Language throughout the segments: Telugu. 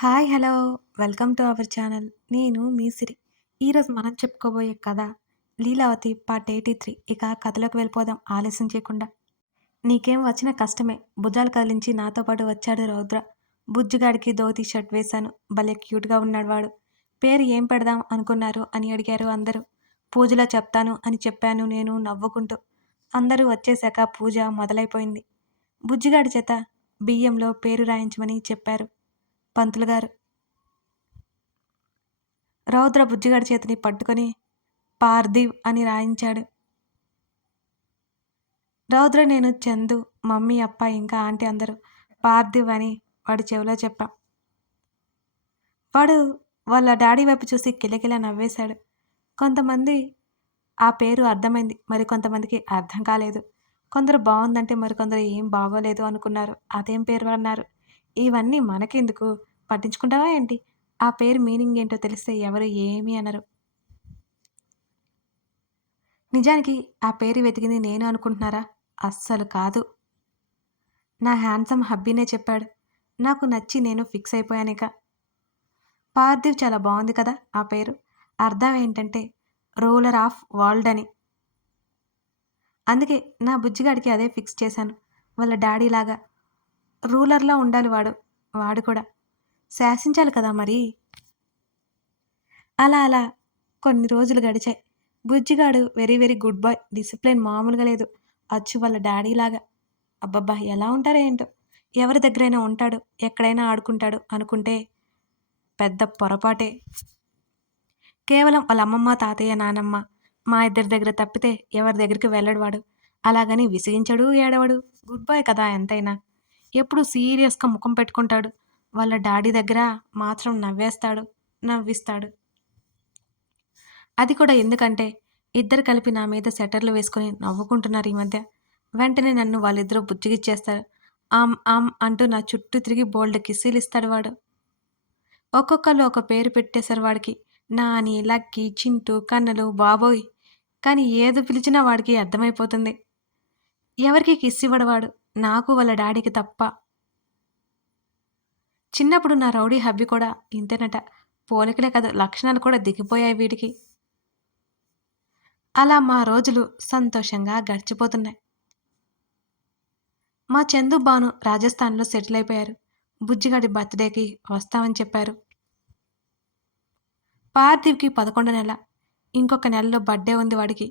Hi hello. Welcome to our channel. నేను మీసిరి ఈరోజు మనం చెప్పుకోబోయే కథ లీలావతి పార్ట్ ఎయిటీ త్రీ. ఇక కథలోకి వెళ్ళిపోదాం ఆలస్యం చేయకుండా. నీకేం వచ్చిన కష్టమే. భుజాలు కదిలించి నాతో పాటు వచ్చాడు రౌద్ర. బుజ్జుగాడికి ధోతి షర్ట్ వేశాను. భలే క్యూట్గా ఉన్నాడు వాడు. పేరు ఏం పెడదాం అనుకున్నారు అని అడిగారు అందరూ. పూజలో చెప్తాను అని చెప్పాను నేను నవ్వుకుంటూ. అందరూ వచ్చేశాక పూజ మొదలైపోయింది. బుజ్జిగాడి చేత బియ్యంలో పేరు రాయించమని చెప్పారు. పంతులు గారు. రౌద్ర బుజ్జిగాడి చేతిని పట్టుకొని పార్థివ్ అని రాయించాడు. రౌద్ర నేను చందు మమ్మీ అప్ప ఇంకా ఆంటీ అందరూ పార్థివ్ అని వాడి చెవిలో చెప్పాం. వాడు వాళ్ళ డాడీ వైపు చూసి కిలకిల నవ్వేశాడు. కొంతమంది ఆ పేరు అర్థమైంది మరి కొంతమందికి అర్థం కాలేదు. కొందరు బాగుందంటే మరికొందరు ఏం బాగోలేదు అనుకున్నారు. అదేం పేరు అన్నారు ఇవన్నీ మనకెందుకు? పట్టించుకుంటావా ఏంటి? ఆ పేరు మీనింగ్ ఏంటో తెలిస్తే ఎవరు ఏమీ అనరు. నిజానికి ఆ పేరు వెతికింది నేను అనుకుంటున్నారా? అస్సలు కాదు. నా హ్యాండ్సమ్ హబ్బీనే చెప్పాడు. నాకు నచ్చి నేను ఫిక్స్ అయిపోయానిక. పార్థివ్ చాలా బాగుంది కదా ఆ పేరు. అర్థం ఏంటంటే రూలర్ ఆఫ్ వరల్డ్ అని. అందుకే నా బుజ్జిగాడికి అదే ఫిక్స్ చేశాను. వాళ్ళ డాడీ లాగా రూలర్లా ఉండాలి వాడు. వాడు కూడా. శాసించాలి కదా మరి? అలా అలా. కొన్ని రోజులు గడిచాయి. Bujjigadu very very good boy. Discipline మామూలుగా లేదు. అచ్చు వాళ్ళ డాడీ లాగా. అబ్బబ్బా ఎలా ఉంటారో ఏంటో. ఎవరి దగ్గరైనా ఉంటాడు. ఎక్కడైనా ఆడుకుంటాడు అనుకుంటే పెద్ద పొరపాటే. కేవలం వాళ్ళ అమ్మమ్మ తాతయ్య నానమ్మ మా ఇద్దరి దగ్గర తప్పితే ఎవరి దగ్గరికి వెళ్ళడు వాడు. అలాగని విసిగించడు ఏడవడు. గుడ్ బాయ్ కదా ఎంతైనా. ఎప్పుడు సీరియస్గా ముఖం పెట్టుకుంటాడు. వాళ్ళ డాడీ దగ్గర మాత్రం నవ్వేస్తాడు నవ్విస్తాడు. అది కూడా ఎందుకంటే ఇద్దరు కలిపి నా మీద సెటర్లు వేసుకొని నవ్వుకుంటున్నారు ఈ మధ్య. వెంటనే నన్ను వాళ్ళిద్దరూ బుజ్జిగిచ్చేస్తారు. ఆమ్ ఆమ్ అంటూ నా చుట్టూ తిరిగి బోల్డ్ కిస్సీలు ఇస్తాడు వాడు. ఒక్కొక్కళ్ళు ఒక పేరు పెట్టేశారు వాడికి. నాని లక్కీ చింటూ కన్నలు బాబోయ్. కానీ ఏదో పిలిచినా వాడికి అర్థమైపోతుంది. ఎవరికి కిస్ ఇవ్వడవాడు నాకు వాళ్ళ డాడీకి తప్ప చిన్నప్పుడు నా రౌడీ హబ్బి కూడా ఇంతేనట. పోలికలే కదా లక్షణాలు కూడా దిగిపోయాయి వీడికి. అలా మా రోజులు సంతోషంగా గడిచిపోతున్నాయి. మా చందు బాను రాజస్థాన్లో సెటిల్ అయిపోయారు. బుజ్జిగాడి బర్త్డేకి వస్తామని చెప్పారు. పార్థివ్కి పదకొండు నెల. ఇంకొక నెలలో బర్త్డే ఉంది వాడికి.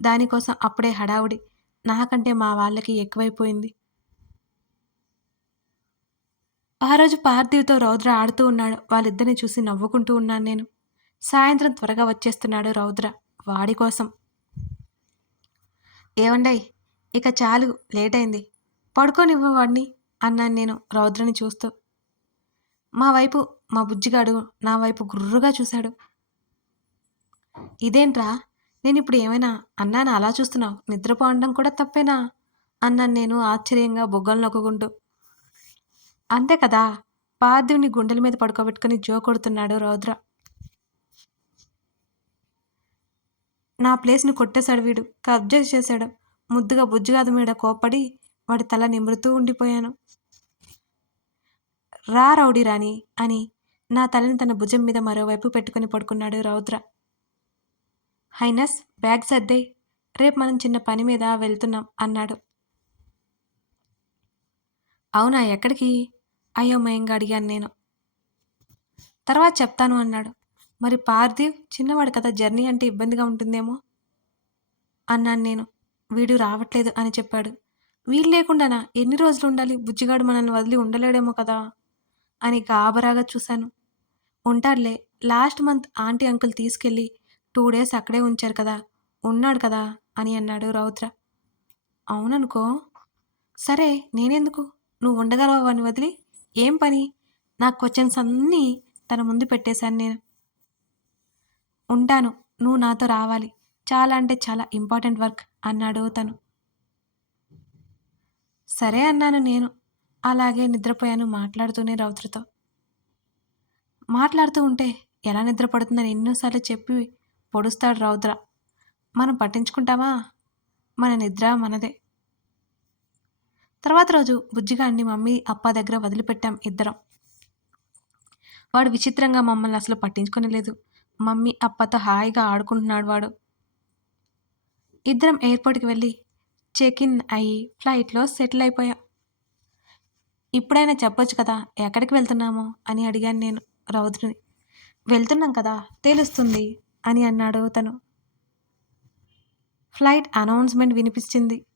దానికోసం అప్పుడే హడావుడి. నాకంటే మా వాళ్ళకి ఎక్కువైపోయింది. ఆ రోజు పార్థివ్తో రౌద్ర ఆడుతూ ఉన్నాడు. వాళ్ళిద్దరిని చూసి నవ్వుకుంటూ ఉన్నాను నేను. సాయంత్రం త్వరగా వచ్చేస్తున్నాడు రౌద్ర వాడి కోసం. ఏమండయ్ ఇక చాలు లేట్ అయింది పడుకోనివ్వ వాడిని అన్నాను నేను రౌద్రని చూస్తూ. మా వైపు మా బుజ్జిగాడు నా వైపు గుర్రుగా చూశాడు. ఇదేంట్రా? నేను ఇప్పుడు ఏమైనా అన్నాను? అలా చూస్తున్నావు. నిద్రపోవడం కూడా తప్పేనా? అన్నాను నేను ఆశ్చర్యంగా బొగ్గలు నొక్కుంటూ అంతే కదా? పార్థివ్ని గుండెల మీద పడుకోబెట్టుకుని జో కొడుతున్నాడు రౌద్ర. నా ప్లేస్ని కొట్టేశాడు వీడు. కబ్జా చేశాడు. ముద్దుగా బుజ్జుగాదు మీద కోప్పడి వాడి తల నిమురుతూ ఉండిపోయాను. రా రౌడీ రాని అని నా తలని తన భుజం మీద మరోవైపు పెట్టుకుని పడుకున్నాడు రౌద్ర. హైనస్ బ్యాగ్ సర్దే రేపు మనం చిన్న పని మీద వెళ్తున్నాం అన్నాడు. అవునా ఎక్కడికి? అయోమయంగా అడిగాను నేను. తర్వాత చెప్తాను అన్నాడు. మరి పార్థివ్ చిన్నవాడు కదా జర్నీ అంటే ఇబ్బందిగా ఉంటుందేమో? అన్నాను నేను. వీడు రావట్లేదు అని చెప్పాడు. వీలు లేకుండానా ఎన్ని రోజులు ఉండాలి? బుజ్జిగాడు మనల్ని వదిలి ఉండలేడేమో కదా? అని గాబరాగా చూశాను. ఉంటాడులే. లాస్ట్ మంత్ ఆంటీ అంకుల్ తీసుకెళ్ళి టూ డేస్ అక్కడే ఉంచారు కదా? ఉన్నాడు కదా? అని అన్నాడు రౌద్ర. అవుననుకో. సరే నేనెందుకు? నువ్వు ఉండగలవా అని వదిలి? ఏం పని? నా క్వశ్చన్స్ అన్నీ తన ముందు పెట్టేశాను నేను. ఉంటాను నువ్వు నాతో రావాలి. చాలా అంటే చాలా ఇంపార్టెంట్ వర్క్ అన్నాడు తను. సరే అన్నాను నేను. అలాగే నిద్రపోయాను మాట్లాడుతూనే రౌత్రతో మాట్లాడుతూ ఉంటే ఎలా నిద్రపడుతుందని ఎన్నోసార్లు చెప్పి పొడుస్తాడు రౌద్ర. మనం పట్టించుకుంటామా? మన నిద్ర మనదే. తర్వాత రోజు బుజ్జిగాడిని మమ్మీ అప్ప దగ్గర వదిలిపెట్టాం ఇద్దరం. వాడు విచిత్రంగా మమ్మల్ని అసలు పట్టించుకునేలేదు. మమ్మీ అప్పతో హాయిగా ఆడుకుంటున్నాడు వాడు. ఇద్దరం ఎయిర్పోర్ట్కి వెళ్ళి చెక్ ఇన్ అయ్యి ఫ్లైట్లో సెటిల్ అయిపోయాం. ఇప్పుడైనా చెప్పొచ్చు కదా ఎక్కడికి వెళ్తున్నామో అని అడిగాను నేను రౌద్రుని. వెళ్తున్నాం కదా తెలుస్తుంది అని అన్నాడు తను. ఫ్లైట్ అనౌన్స్మెంట్ వినిపించింది.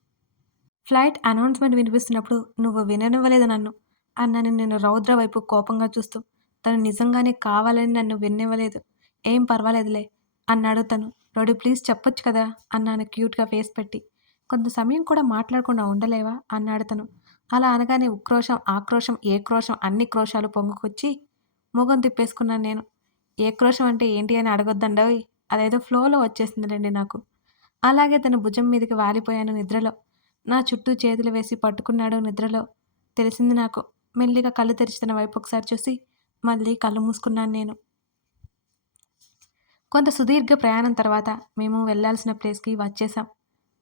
ఫ్లైట్ అనౌన్స్మెంట్ వినిపిస్తున్నప్పుడు నువ్వు విననివ్వలేదు నన్ను. అన్నాను నేను రౌద్ర వైపు కోపంగా చూస్తూ. తను నిజంగానే కావాలని నన్ను వినివ్వలేదు ఏం పర్వాలేదులే అన్నాడు తను. రోడ్డు ప్లీజ్ చెప్పొచ్చు కదా అన్నాను క్యూట్గా ఫేస్ పెట్టి. కొంత సమయం కూడా మాట్లాడకుండా ఉండలేవా అన్నాడు తను. అలా అనగానే ఉక్రోషం ఆక్రోషం ఏ క్రోషం అన్ని క్రోషాలు పొంగుకొచ్చి ముఖం తిప్పేసుకున్నాను నేను. ఏ క్రోషం అంటే ఏంటి అని అడగొద్దండోయ్ అదేదో ఫ్లోలో వచ్చేసిందండి నాకు. అలాగే తన భుజం మీదకి వాలిపోయాను నిద్రలో. నా చుట్టూ చేతులు వేసి పట్టుకున్నాడు నిద్రలో. తెలిసింది నాకు. మెల్లిగా కళ్ళు తెరిచి తన వైపు ఒకసారి చూసి మళ్ళీ కళ్ళు మూసుకున్నాను నేను. కొంత సుదీర్ఘ ప్రయాణం తర్వాత మేము వెళ్ళాల్సిన ప్లేస్కి వచ్చేసాం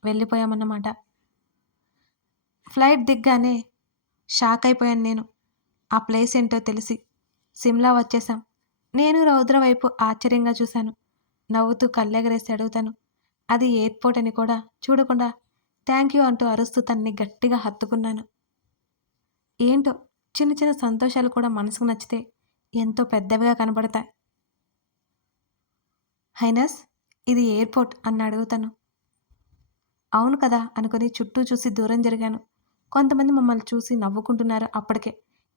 వెళ్ళిపోయామన్నమాట. ఫ్లైట్ దిగ్గానే షాక్ అయిపోయాను నేను. ఆ ప్లేస్ ఏంటో తెలిసి సిమ్లా వచ్చేసాం నేను రౌద్ర వైపు ఆశ్చర్యంగా చూశాను. నవ్వుతూ కళ్ళెగరేసి అడుగుతాను అది ఎయిర్పోర్ట్ అని కూడా చూడకుండా థ్యాంక్ యూ అంటూ అరుస్తూ తన్ని గట్టిగా హత్తుకున్నాను. ఏంటో చిన్న చిన్న సంతోషాలు కూడా మనసుకు నచ్చితే ఎంతో పెద్దవిగా కనబడతాయి. హైనస్ ఇది ఎయిర్పోర్ట్ అన్నాడు తను అవును కదా అనుకుని చుట్టూ చూసి దూరం జరిగాను. కొంతమంది మమ్మల్ని చూసి నవ్వుకుంటున్నారు అప్పటికే.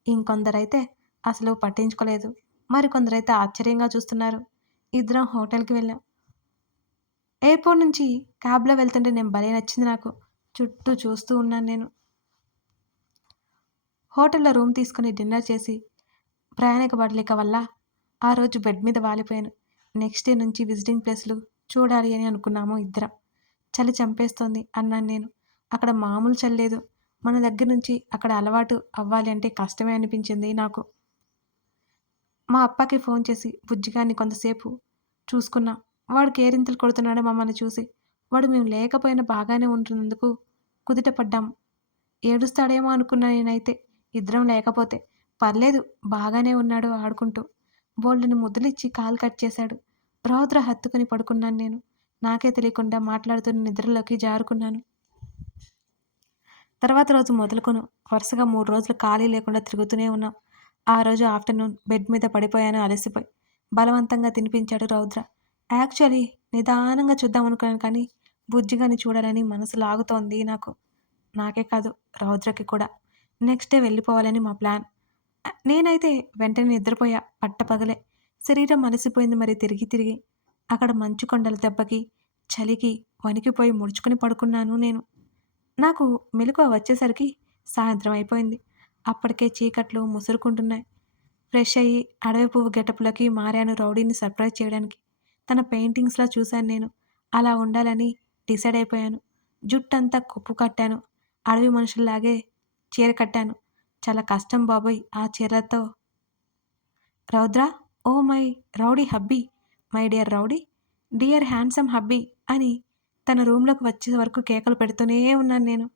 ఇంకొందరైతే అసలు పట్టించుకోలేదు. మరికొందరైతే ఆశ్చర్యంగా చూస్తున్నారు. ఇద్దరం హోటల్కి వెళ్ళాం. ఎయిర్పోర్ట్ నుంచి క్యాబ్లో వెళ్తుంటే నేను భలే నచ్చింది నాకు. చుట్టూ చూస్తూ ఉన్నాను నేను. హోటల్లో రూమ్ తీసుకుని డిన్నర్ చేసి ప్రయాణిక పడలేక వల్ల ఆ రోజు బెడ్ మీద వాలిపోయాను. నెక్స్ట్ డే నుంచి విజిటింగ్ ప్లేస్లు చూడాలి అని అనుకున్నాము ఇద్దరం. చలి చంపేస్తోంది అన్నాను నేను. అక్కడ మామూలు చలి లేదు. మన దగ్గర నుంచి అక్కడ అలవాటు అవ్వాలి అంటే కష్టమే అనిపించింది నాకు. మా అప్పకి ఫోన్ చేసి బుజ్జిగాన్ని కొంతసేపు చూసుకున్నా. వాడు కేరింతలు కొడుతున్నాడు మమ్మల్ని చూసి. వాడు మేము లేకపోయినా బాగానే ఉంటున్నందుకు కుదుట ఏడుస్తాడేమో అనుకున్నా నేనైతే. ఇద్దరం లేకపోతే. పర్లేదు బాగానే ఉన్నాడు ఆడుకుంటూ. బోల్డ్ని ముద్దులిచ్చి కాలు కట్ చేశాడు. రౌద్ర హత్తుకుని పడుకున్నాను నేను. నాకే తెలియకుండా మాట్లాడుతున్న నిద్రలోకి జారుకున్నాను. తర్వాత రోజు మొదలుకొను. వరుసగా మూడు రోజులు ఖాళీ లేకుండా తిరుగుతూనే ఉన్నాం. ఆ రోజు ఆఫ్టర్నూన్ బెడ్ మీద పడిపోయాను అలసిపోయి. బలవంతంగా తినిపించాడు రౌద్ర. యాక్చువల్లీ నిదానంగా చూద్దాం అనుకున్నాను కానీ బుజ్జిగాని చూడాలని మనసు లాగుతోంది నాకు. నాకే కాదు రౌద్రకి కూడా. నెక్స్ట్ డే వెళ్ళిపోవాలని మా ప్లాన్. నేనైతే వెంటనే నిద్రపోయా పట్టపగలే శరీరం అలసిపోయింది మరి తిరిగి తిరిగి. అక్కడ మంచు కొండల దెబ్బకి చలికి వణికిపోయి ముడుచుకుని పడుకున్నాను నేను. నాకు మెలకువ వచ్చేసరికి సాయంత్రం అయిపోయింది. అప్పటికే చీకట్లు ముసురుకుంటున్నాయి. ఫ్రెష్ అయ్యి అడవి పువ్వు గెటప్లకి మారాను రౌడీని సర్ప్రైజ్ చేయడానికి. తన పెయింటింగ్స్లో చూశాను నేను. అలా ఉండాలని డిసైడ్ అయిపోయాను. జుట్టంతా కొప్పు కట్టాను. అడవి మనుషుల్లాగే చీర కట్టాను. చాలా కష్టం బాబోయ్ ఆ చీరతో రౌద్ర ఓ my rowdy hubby my dear rowdy dear handsome hubby అని తన రూమ్లోకి వచ్చే వరకు కేకలు పెడుతూనే ఉన్నాను నేను.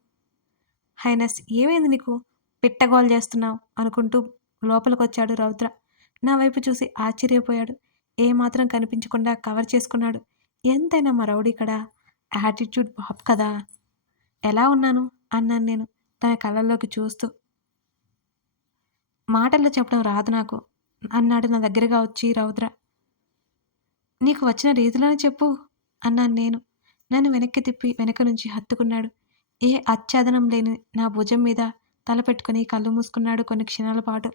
హైనస్ ఏమైంది నీకు? పిట్టగోల్ చేస్తున్నావు అనుకుంటూ లోపలికి వచ్చాడు రౌద్ర. నా వైపు చూసి ఆశ్చర్యపోయాడు. ఏమాత్రం కనిపించకుండా కవర్ చేసుకున్నాడు. ఎంతైనా మా రౌడీ కడా యాటిట్యూడ్ బాబ్ కదా. ఎలా ఉన్నాను? అన్నాను నేను తన కళ్ళల్లోకి చూస్తూ. మాటల్లో చెప్పడం రాదు నాకు. అన్నాడు నా దగ్గరగా వచ్చి రౌద్ర. నీకు వచ్చిన రీతిలోనే చెప్పు అన్నాను నేను. నన్ను వెనక్కి తిప్పి వెనక నుంచి హత్తుకున్నాడు. ఏ ఆచ్ఛాదనం లేని నా భుజం మీద తల పెట్టుకుని కళ్ళు మూసుకున్నాడు కొన్ని క్షణాల పాటు.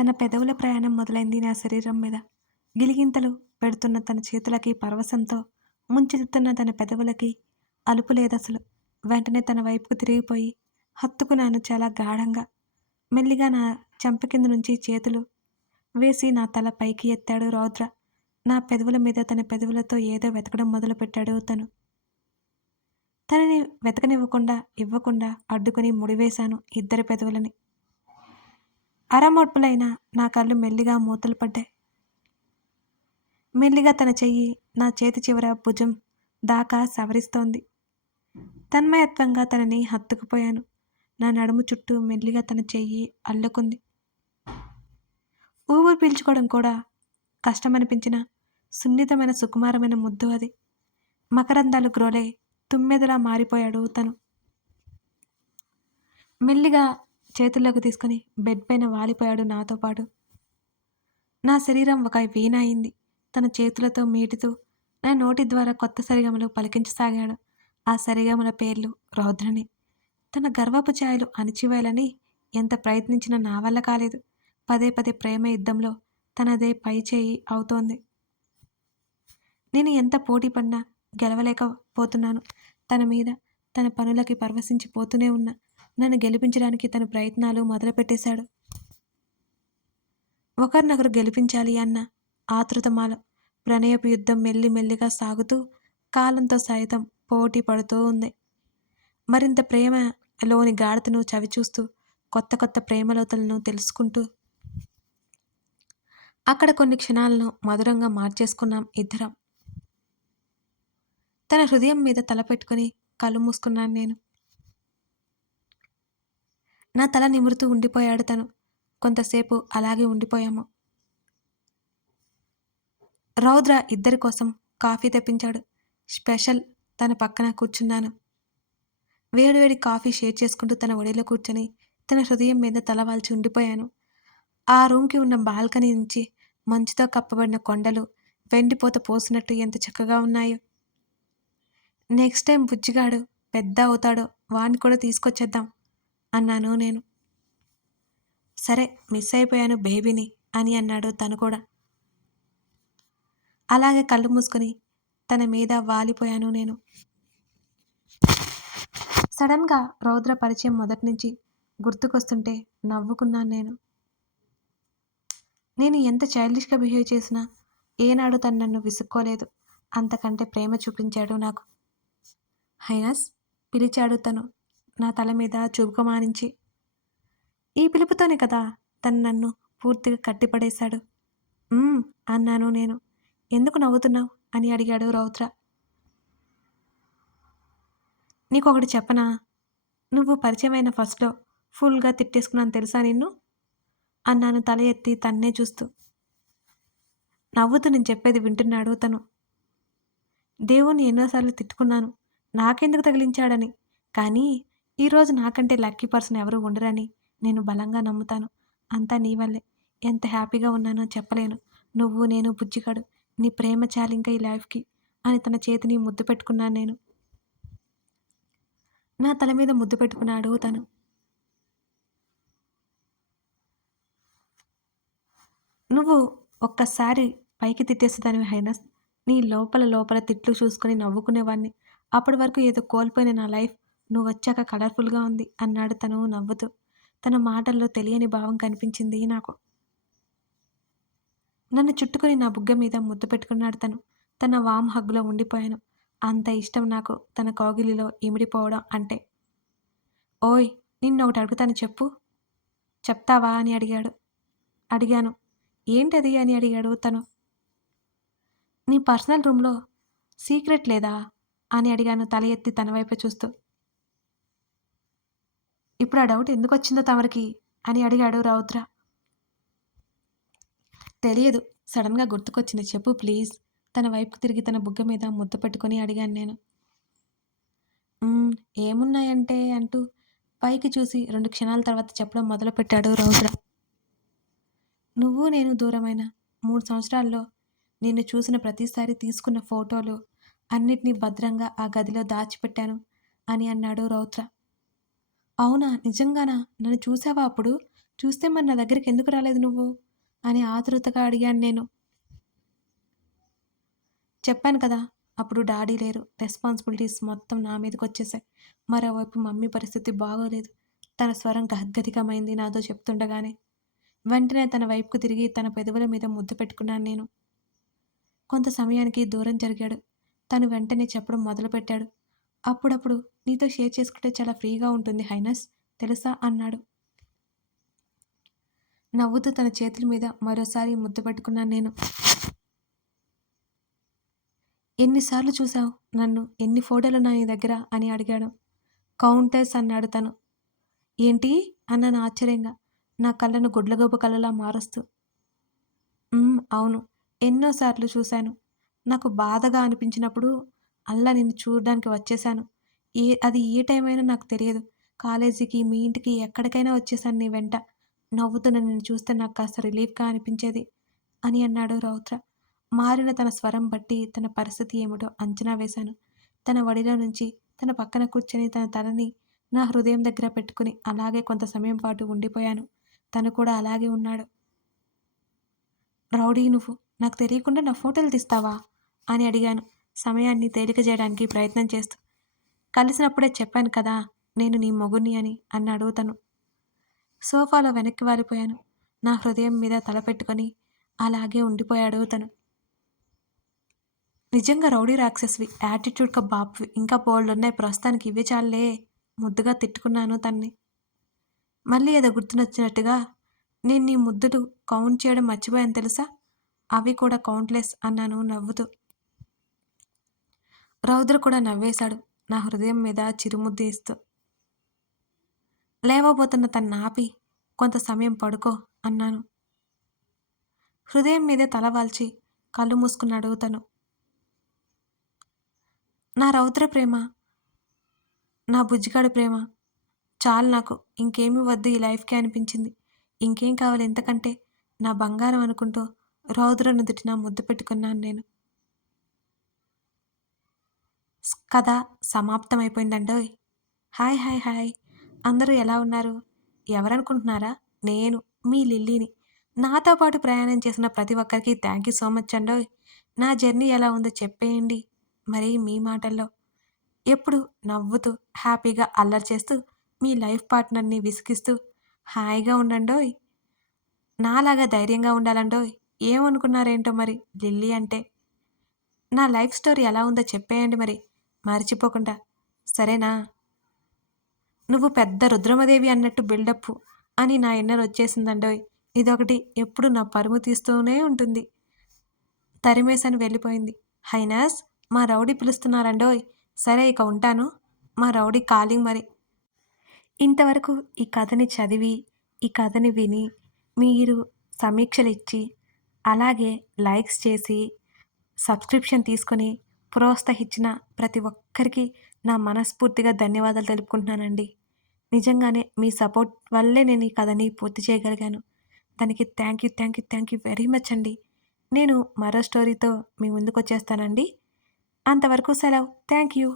తన పెదవుల ప్రయాణం మొదలైంది నా శరీరం మీద. గిలిగింతలు పెడుతున్న తన చేతులకి పరవశంతో ముంచెత్తుతున్న తన పెదవులకి అలుపు లేదసలు. వెంటనే తన వైపుకు తిరిగిపోయి హత్తుకున్నాను చాలా గాఢంగా మెల్లిగా నా చెంప కింద నుంచి చేతులు వేసి నా తల పైకి ఎత్తాడు రౌద్ర. నా పెదవుల మీద తన పెదవులతో ఏదో వెతకడం మొదలుపెట్టాడు తను. తనని వెతకనివ్వకుండా ఇవ్వకుండా అడ్డుకుని ముడివేశాను ఇద్దరి పెదవులని. అరమొడ్పులైన నా కళ్ళు మెల్లిగా మూతలు పడ్డాయి. మెల్లిగా తన చెయ్యి నా చేతి చివర భుజం దాకా సవరిస్తోంది. తన్మయత్వంగా తనని హత్తుకుపోయాను. నా నడుము చుట్టూ మెల్లిగా తన చెయ్యి అల్లుకుంది. ఊపిరి పీల్చుకోవడం కూడా కష్టమనిపించిన సున్నితమైన సుకుమారమైన ముద్దు అది. మకరందాలు గ్రోలే తుమ్మెదలా మారిపోయాడు తను. మెల్లిగా చేతుల్లోకి తీసుకుని బెడ్ పైన వాలిపోయాడు నాతో పాటు. నా శరీరం ఒక వీణ అయింది. తన చేతులతో మీటుతూ నా నోటి ద్వారా కొత్త సరిగమలు పలికించసాగాడు. ఆ సరిగమల పేర్లు రౌద్రని. తన గర్వపు ఛాయలు అణిచివేయాలని ఎంత ప్రయత్నించినా నా వల్ల కాలేదు. పదే పదే ప్రేమ యుద్ధంలో తనదే పై చేయి అవుతోంది. నేను ఎంత పోటీ పడినా గెలవలేకపోతున్నాను. తన మీద తన పనులకి పరవశించిపోతూనే ఉన్నా. నన్ను గెలిపించడానికి తన ప్రయత్నాలు మొదలుపెట్టేశాడు. ఒకరినొకరు గెలిపించాలి అన్న ఆతృతమాల ప్రణయపు యుద్ధం మెల్లి మెల్లిగా సాగుతూ కాలంతో సైతం పోటీ పడుతూ ఉంది. మరింత ప్రేమలోని గాఢతను చవిచూస్తూ కొత్త కొత్త ప్రేమలోతలను తెలుసుకుంటూ అక్కడ కొన్ని క్షణాలను మధురంగా మార్చేసుకున్నాం ఇద్దరం. తన హృదయం మీద తల పెట్టుకుని కళ్ళు మూసుకున్నాను నేను. నా తల నిమురుతూ ఉండిపోయాడు తను. కొంతసేపు అలాగే ఉండిపోయాము. రౌద్ర ఇద్దరి కోసం కాఫీ తెప్పించాడు. స్పెషల్ తన పక్కన కూర్చున్నాను. వేడివేడి కాఫీ షేర్ చేసుకుంటూ తన ఒడిలో కూర్చొని తన హృదయం మీద తలవాల్చి ఉండిపోయాను. ఆ రూమ్కి ఉన్న బాల్కనీ నుంచి మంచుతో కప్పబడిన కొండలు వెండిపోత పోసినట్టు ఎంత చక్కగా ఉన్నాయో. నెక్స్ట్ టైం బుజ్జిగాడు పెద్ద అవుతాడో వాణ్ణి కూడా తీసుకొచ్చేద్దాం అన్నాను నేను. సరే మిస్ అయిపోయాను బేబీని అని అన్నాడు తను కూడా. అలాగే కళ్ళు మూసుకొని తన మీద వాలిపోయాను నేను. సడన్గా రౌద్ర పరిచయం మొదటి నుంచి గుర్తుకొస్తుంటే నవ్వుకున్నాను నేను. నేను ఎంత చైల్డిష్గా బిహేవ్ చేసినా ఏనాడు తను నన్ను విసుక్కోలేదు. అంతకంటే ప్రేమ చూపించాడు నాకు. హైనస్ పిలిచాడు తను నా తల మీద చూపుకమానించి ఈ పిలుపుతోనే కదా తను నన్ను పూర్తిగా కట్టిపడేశాడు. అన్నాను నేను. ఎందుకు నవ్వుతున్నావు? అని అడిగాడు రౌద్ర. ఒకటి చెప్పనా? నువ్వు పరిచయమైన ఫస్ట్లో ఫుల్గా తిట్టేసుకున్నాను తెలుసా నిన్ను? అన్నాను తల ఎత్తి తన్నే చూస్తూ. నవ్వుతూ నేను చెప్పేది వింటున్నాడు తను. దేవుణ్ణి ఎన్నోసార్లు తిట్టుకున్నాను. నాకెందుకు తగిలించాడని. కానీ ఈరోజు నాకంటే లక్కీ పర్సన్ ఎవరు ఉండరని నేను బలంగా నమ్ముతాను. అంతా నీ వల్లే. ఎంత హ్యాపీగా ఉన్నానో చెప్పలేను. నువ్వు నేను బుజ్జిగాడు. నీ ప్రేమ చాలింక ఈ లైఫ్కి అని తన చేతిని ముద్దు పెట్టుకున్నాను నేను. నా తల మీద ముద్దు పెట్టుకున్నాడు తను. నువ్వు ఒక్కసారి పైకి తిట్టేసేదానివి హైనస్ నీ లోపల లోపల తిట్లు చూసుకొని నవ్వుకునేవాడిని అప్పటి వరకు ఏదో కోల్పోయిన నా లైఫ్ నువ్వు వచ్చాక కలర్ఫుల్గా ఉంది అన్నాడు తను నవ్వుతూ. తన మాటల్లో తెలియని భావం కనిపించింది నాకు. నన్ను చుట్టుకుని నా బుగ్గ మీద ముద్దు పెట్టుకున్నాడు తను. తన వామ్ హగ్గులో ఉండిపోయాను. అంత ఇష్టం నాకు తన కౌగిలిలో ఇమిడిపోవడం అంటే. ఓయ్ నిన్ను ఒకటి అడుగుతాను చెప్పు. చెప్తావా అని అడిగాడు. అడిగాను. ఏంటది అని అడిగాడు తను. నీ పర్సనల్ రూమ్లో సీక్రెట్ లేదా అని అడిగాను తల ఎత్తి తన వైపు చూస్తూ. ఇప్పుడు ఆ డౌట్ ఎందుకు వచ్చిందో తమరికి అని అడిగాడు రౌద్ర. తెలియదు. సడన్గా గుర్తుకొచ్చింది. చెప్పు ప్లీజ్. తన వైపుకు తిరిగి తన బుగ్గ మీద ముద్ద పెట్టుకొని అడిగాను నేను. ఏమున్నాయంటే అంటూ పైకి చూసి రెండు క్షణాల తర్వాత చెప్పడం మొదలుపెట్టాడు రౌద్ర. నువ్వు నేను దూరమైన మూడు సంవత్సరాల్లో నిన్ను చూసిన ప్రతిసారి తీసుకున్న ఫోటోలు అన్నిటినీ భద్రంగా ఆ గదిలో దాచిపెట్టాను అని అన్నాడు రౌద్ర. అవునా? నిజంగానా? నన్ను చూసావా అప్పుడు? చూస్తే మరి నా దగ్గరికి ఎందుకు రాలేదు నువ్వు? అని ఆతృతగా అడిగాను నేను. చెప్పాను కదా అప్పుడు డాడీ లేరు. రెస్పాన్సిబిలిటీస్ మొత్తం నా మీదకి వచ్చేసాయి. మరోవైపు మమ్మీ పరిస్థితి బాగోలేదు. తన స్వరం గద్గదికమైంది నాతో చెప్తుండగానే. వెంటనే తన వైపుకు తిరిగి తన పెదవుల మీద ముద్దు పెట్టుకున్నాను నేను. కొంత సమయానికి దూరం జరిగాడు. తను వెంటనే చెప్పడం మొదలుపెట్టాడు. అప్పుడప్పుడు నీతో షేర్ చేసుకుంటే చాలా ఫ్రీగా ఉంటుంది హైనస్? తెలుసా? అన్నాడు. నవ్వుతూ తన చేతుల మీద మరోసారి ముద్దు పెట్టుకున్నాను నేను. ఎన్నిసార్లు చూసావు నన్ను? ఎన్ని ఫోటోలు నా నీ దగ్గర? అని అడిగాడు. కౌంటర్స్ అన్నాడు తను. ఏంటి? అన్నాను ఆశ్చర్యంగా నా కళ్ళను గుడ్లగోపు కళ్ళలా మారుస్తూ. అవును. ఎన్నోసార్లు చూశాను. నాకు బాధగా అనిపించినప్పుడు అల్లా నిన్ను చూడడానికి వచ్చేసాను ఏ అది ఏ టైం అయినా నాకు తెలియదు. కాలేజీకి మీ ఇంటికి ఎక్కడికైనా వచ్చేసాను నీ వెంట. నవ్వుతున్న నిన్ను చూస్తే నాకు కాస్త రిలీఫ్గా అనిపించేది అని అన్నాడు రౌద్ర. మారిన తన స్వరం బట్టి తన పరిస్థితి ఏమిటో అంచనా వేశాను. తన వడిలో నుంచి తన పక్కన కూర్చొని తన తలని నా హృదయం దగ్గర పెట్టుకుని అలాగే కొంత సమయం పాటు ఉండిపోయాను. తను కూడా అలాగే ఉన్నాడు. రౌడీ నువ్వు నాకు తెలియకుండా నా ఫోటోలు తీస్తావా? అని అడిగాను సమయాన్ని తేలిక చేయడానికి ప్రయత్నం చేస్తూ. కలిసినప్పుడే చెప్పాను కదా నేను నీ మొగుని అని అన్నాడు తను. సోఫాలో వెనక్కి వారిపోయాను నా హృదయం మీద తల పెట్టుకొని అలాగే ఉండిపోయాడు తను. నిజంగా రౌడీ రాక్షస్వి యాటిట్యూడ్ కా బాప్వి ఇంకా ఉన్నాయి ప్రస్తుతానికి ఇవే చాలే ముద్దుగా తిట్టుకున్నాను తన్ని. మళ్ళీ ఏదో గుర్తునొచ్చినట్టుగా నేను నీ ముద్దులు కౌంట్ చేయడం మర్చిపోయాను తెలుసా? అవి కూడా కౌంట్లెస్ అన్నాను నవ్వుతూ. రౌద్ర కూడా నవ్వేశాడు నా హృదయం మీద చిరుముద్దు ఇస్తూ. లేవబోతున్న తన ఆపి కొంత సమయం పడుకో అన్నాను. హృదయం మీద తల వాల్చి కళ్ళు మూసుకున్నాడు తను నా రౌద్ర ప్రేమ నా బుజ్జిగాడి ప్రేమ చాలు నాకు ఇంకేమీ వద్దు ఈ లైఫ్కి అనిపించింది. ఇంకేం కావాలి? ఎంతకంటే నా బంగారం అనుకుంటూ రౌద్ర నుదుటిన ముద్దు పెట్టుకున్నాను నేను. కథ సమాప్తమైపోయిందండోయ్. Hi hi hi. అందరూ ఎలా ఉన్నారు? ఎవరనుకుంటున్నారా? నేను మీ లిల్లీని. నాతో పాటు ప్రయాణం చేసిన ప్రతి ఒక్కరికి థ్యాంక్ యూ సో మచ్ అండోయ్. నా జర్నీ ఎలా ఉందో చెప్పేయండి. మరి మీ మాటల్లో. ఎప్పుడు నవ్వుతూ హ్యాపీగా అల్లరి చేస్తూ మీ లైఫ్ పార్ట్నర్ని విసిగిస్తూ హాయిగా ఉండండోయ్. నాలాగా ధైర్యంగా ఉండాలండోయ్. ఏమనుకున్నారేంటో మరి లిల్లీ అంటే? నా లైఫ్ స్టోరీ ఎలా ఉందో చెప్పేయండి మరి. మర్చిపోకుండా. సరేనా? నువ్వు పెద్ద రుద్రమదేవి అన్నట్టు బిల్డప్ అని నా ఎన్నర్ వచ్చేసిందండోయ్ ఇదొకటి ఎప్పుడు నా పరుము తీస్తూనే ఉంటుంది. తరిమేసని వెళ్ళిపోయింది. హైనాస్ మా రౌడీ పిలుస్తున్నారండోయ్. సరే ఇక ఉంటాను. మా రౌడీ కాలింగ్ మరి. ఇంతవరకు ఈ కథని చదివి ఈ కథని విని మీరు సమీక్షలు ఇచ్చి అలాగే లైక్స్ చేసి సబ్స్క్రిప్షన్ తీసుకొని ప్రోత్సహించిన ప్రతి ఒక్కరికి నా మనస్ఫూర్తిగా ధన్యవాదాలు తెలుపుకుంటున్నానండి. నిజంగానే మీ సపోర్ట్ వల్లే నేను ఈ కథని పూర్తి చేయగలిగాను. దానికి thank you thank you thank you very much అండి. నేను మరో స్టోరీతో మీ ముందుకు వచ్చేస్తానండి అంతవరకు సెలవు. Thank you.